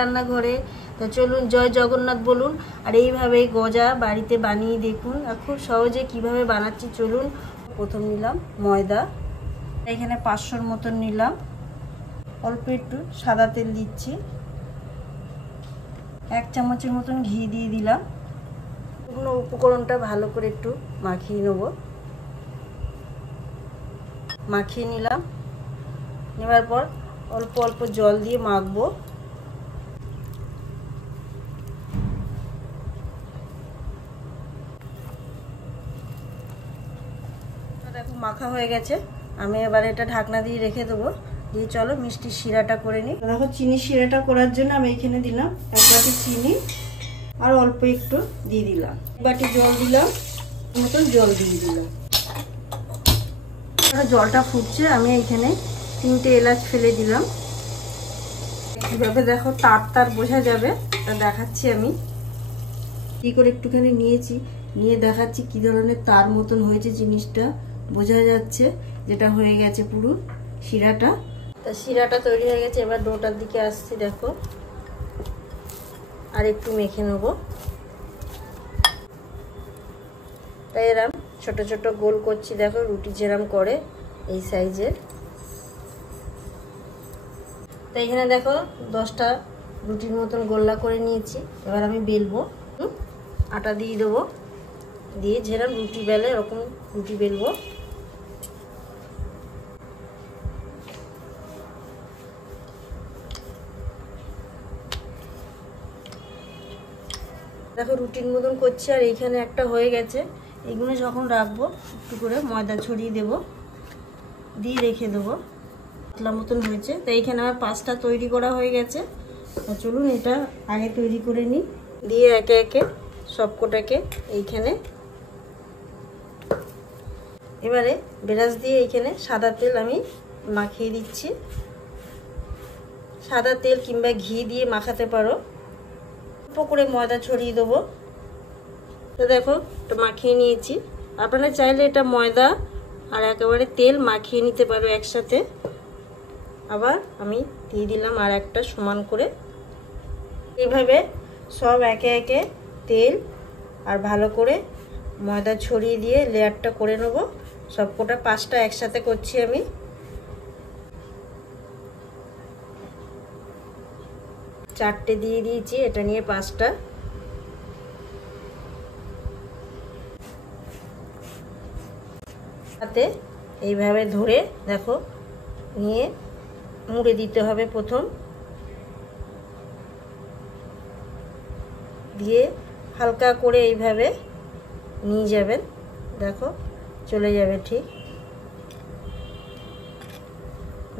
রান্নাঘরে। তো চলুন জয় জগন্নাথ বলুন, আর এইভাবে গজা বাড়িতে বানিয়ে দেখুন। আর খুব সহজে কিভাবে বানাচ্ছি চলুন। প্রথম নিলাম ময়দা, এখানে 500 মতন নিলাম। অল্প একটু সাদা তেল দিচ্ছি, 1 চামচের মতন ঘি দিয়ে দিলাম। শুকনো উপকরণটা ভালো করে একটু মাখিয়ে নেব। মাখিয়ে নিলাম, নেওয়ার পর অল্প অল্প জল দিয়ে মাখবো। দেখো মাখা হয়ে গেছে, আমি এবার এটা ঢাকনা দিয়ে রেখে দেবো। দিয়ে চলো মিষ্টির শিরাটা করে নিই। দেখো চিনি শিরাটা করার জন্য আমি এখানে দিলাম 1 বাটি চিনি, আর অল্প একটু দিয়ে দিলাম 1 বাটি জল দিলাম, মতন জল দিয়ে দিলাম। জলটা ফুটছে, আমি এখানে 3টে এলাচ ফেলে দিলাম। কিভাবে দেখো তার তার বোঝা যাবে তা দেখাচ্ছি আমি। কি করে একটুখানি নিয়েছি, নিয়ে দেখাচ্ছি কি ধরনের তার মতন হয়েছে। জিনিসটা বোঝা যাচ্ছে যেটা হয়ে গেছে পুরো শিরাটা। তা শিরাটা তৈরি হয়ে গেছে, এবার ডোটার দিকে আসছি। দেখো আর একটু মেখে নেব। তাই এরম ছোট ছোট গোল করছি, দেখো রুটি যেরম করে এই সাইজের। তো এখানে দেখো 10টা রুটির মতন গোল্লা করে নিয়েছি। এবার আমি বেলবো, আটা দিয়ে দেবো, দিয়ে যেরকম রুটি বেলে এরকম রুটি বেলবো। দেখো রুটির মতন করছি, আর এইখানে একটা হয়ে গেছে। এগুলো যখন রাখবো একটু করে ময়দা ছড়িয়ে দেবো, দিয়ে রেখে দেবো। পাতলা মতন হয়েছে। তো এইখানে আমার 5টা তৈরি করা হয়ে গেছে। চলুন এটা আগে তৈরি করে নিই। দিয়ে একে একে সবকটাকে এইখানে, এবারে ব্রাশ দিয়ে এইখানে সাদা তেল আমি মাখিয়ে দিচ্ছি। সাদা তেল কিংবা ঘি দিয়ে মাখাতে পারো। অল্প করে ময়দা ছড়িয়ে দেবো। তো দেখো এটা মাখিয়ে নিয়েছি। আপনারা চাইলে এটা ময়দা আর একেবারে তেল মাখিয়ে নিতে পারো একসাথে। আবার আমি দিয়ে দিলাম আর একটা সমান করে। এইভাবে সব একে একে তেল আর ভালো করে ময়দা ছড়িয়ে দিয়ে লেয়ারটা করে নেব। সবকটা 5টা একসাথে করছি আমি। চারটে দিয়ে দিয়েছি, এটা নিয়ে 5টা। হাতে এইভাবে ধরে দেখো নিয়ে মুড়ে দিতে হবে প্রথম, দিয়ে হালকা করে এইভাবে নিয়ে যাবেন। দেখো চলে যাবে ঠিক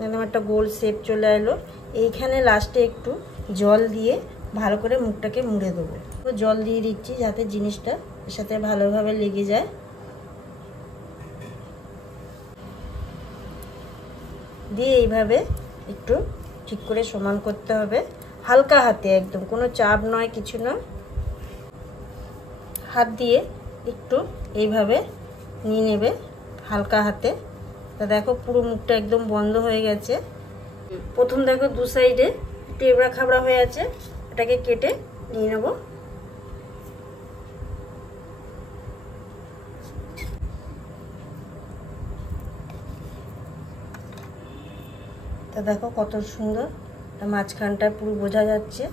একদম একটা গোল শেপ চলে এলো। এইখানে লাস্টে একটু জল দিয়ে ভালো করে মুখটাকে মুড়ে দেবো। জল দিয়ে দিচ্ছি যাতে জিনিসটা এর সাথে ভালোভাবে লেগে যায়। দিয়ে এইভাবে একটু ঠিক করে সমান করতে হবে, হালকা হাতে, একদম কোনো চাপ নয়, কিছু নয়। হাত দিয়ে একটু এইভাবে নিয়ে নেবে হালকা হাতে। তা দেখো পুরো মুখটা একদম বন্ধ হয়ে গেছে। প্রথম দেখো দু সাইডে টেবড়া খাবড়া হয়ে আছে, এটাকে কেটে নিয়ে নেব। তা দেখো কত সুন্দর মাঝখানটা পুরো বোঝা যাচ্ছে।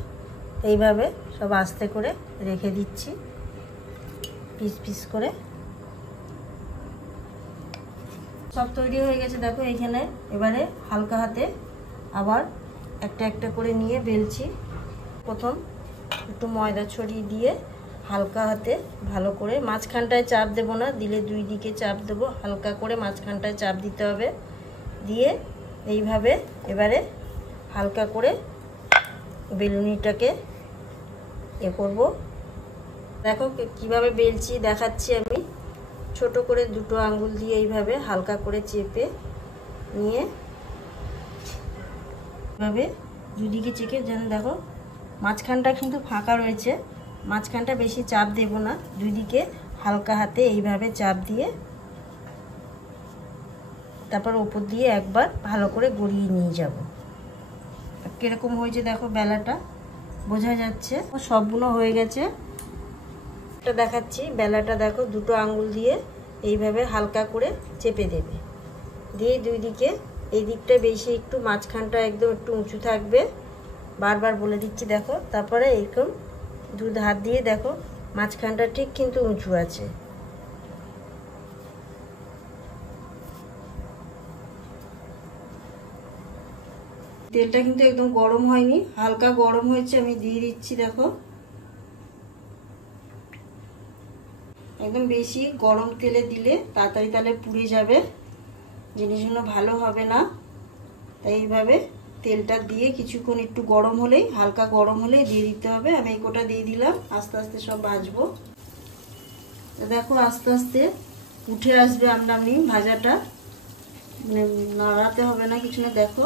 এইভাবে সব আস্তে করে রেখে দিচ্ছি পিস পিস করে। সব তৈরি হয়ে গেছে দেখো এইখানে। এবারে হালকা হাতে আবার একটা একটা করে নিয়ে বেলছি। প্রথম একটু ময়দা ছড়িয়ে দিয়ে হালকা হাতে ভালো করে, মাঝখানটায় চাপ দেবো না, দিলে দুই দিকে চাপ দেবো, হালকা করে মাঝখানটায় চাপ দিতে হবে। দিয়ে এইভাবে এবারে হালকা করে বেলুনিটাকে করব। দেখো কিভাবে বেলছি দেখাচ্ছি আমি। ছোট করে দুটো আঙ্গুল দিয়ে এইভাবে হালকা করে চেপে নিয়ে এইভাবে দুদিকে চেপে, যেন দেখো মাঝখানটা কিন্তু ফাঁকা রয়েছে, মাঝখানটা বেশি চাপ দেব না, দুই দিকে হালকা হাতে এইভাবে চাপ দিয়ে তারপর উপর দিয়ে একবার ভালো করে গড়িয়ে নিয়ে যাব। কিরকম হয়েছে দেখো বেলাটা, বোঝা যাচ্ছে সবগুলো হয়ে গেছে। এটা দেখাচ্ছি, বেলাটা দেখো দুটো আঙ্গুল দিয়ে এইভাবে হালকা করে চেপে দেবে, দিয়ে দুই দিকে, এই দিকটা বেশি একটু, মাঝখানটা একদম একটু উঁচু থাকবে, বারবার বলে দিচ্ছি দেখো। তারপরে এরকম দুধ হাত দিয়ে দেখো মাঝখানটা ঠিক কিন্তু উঁচু আছে। তেলটা কিন্তু একদম গরম হয়নি, হালকা গরম হয়েছে, আমি দিয়ে দিচ্ছি দেখো। একদম বেশি গরম তেলে দিলে তাড়াতাড়ি তাহলে পুড়ে যাবে, জিনিসগুলো ভালো হবে না। তাই এইভাবে তেলটা দিয়ে কিছুক্ষণ একটু গরম হলেই, হালকা গরম হলেই দিয়ে দিতে হবে। আমি এই কোটা দিয়ে দিলাম, আস্তে আস্তে সব ভাজবো। দেখো আস্তে আস্তে উঠে আসবে আমদানি ভাজাটা, মানে নাড়াতে হবে না কিছু না। দেখো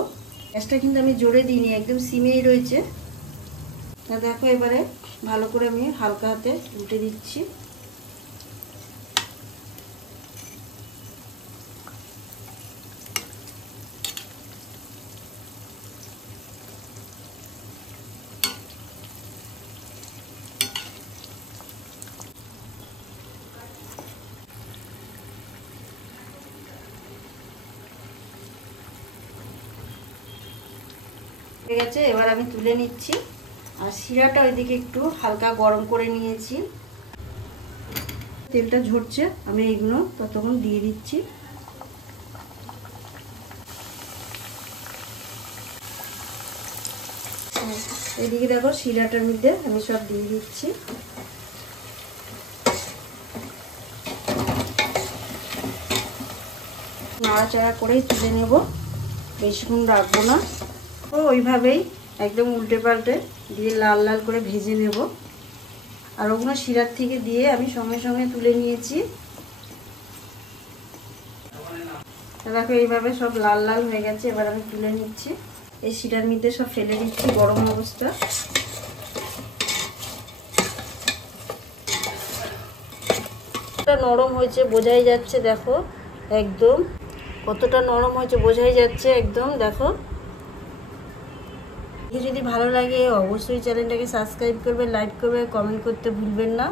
গ্যাসটা কিন্তু আমি জোরে দিইনি, একদম সিমেই রয়েছে। দেখো এবারে ভালো করে আমি হালকা হাতে উল্টে দিচ্ছি। হয়ে গেছে, এবার আমি তুলে নিচ্ছি। আর শিরাটা ওইদিকে একটু হালকা গরম করে নিয়েছি, তেলটা ঝরছে, আমি এইগুলো ততক্ষণ দিয়ে দিচ্ছি। এদিকে দেখো শিরাটার মধ্যে আমি সব দিয়ে দিচ্ছি। নাড়াচাড়া করেই তুলে নেব, বেশিক্ষণ রাখবো না। তো ওইভাবেই একদম উল্টে পাল্টে দিয়ে লাল লাল করে ভেজে নেব। আর ওগুলো শিরার থেকে দিয়ে আমি সঙ্গে সঙ্গে তুলে নিয়েছি। দেখো এইভাবে সব লাল লাল হয়ে গেছে, এবার আমি তুলে নিচ্ছি। এই শিরার মধ্যে সব ফেলে দিচ্ছি গরম অবস্থা। নরম হয়েছে বোঝাই যাচ্ছে, দেখো একদম কতটা নরম হয়েছে বোঝাই যাচ্ছে একদম। দেখো যদি ভালো লাগে অবশ্যই চ্যানেলটাকে সাবস্ক্রাইব করবে, লাইক করবে, কমেন্ট করতে ভুলবেন না।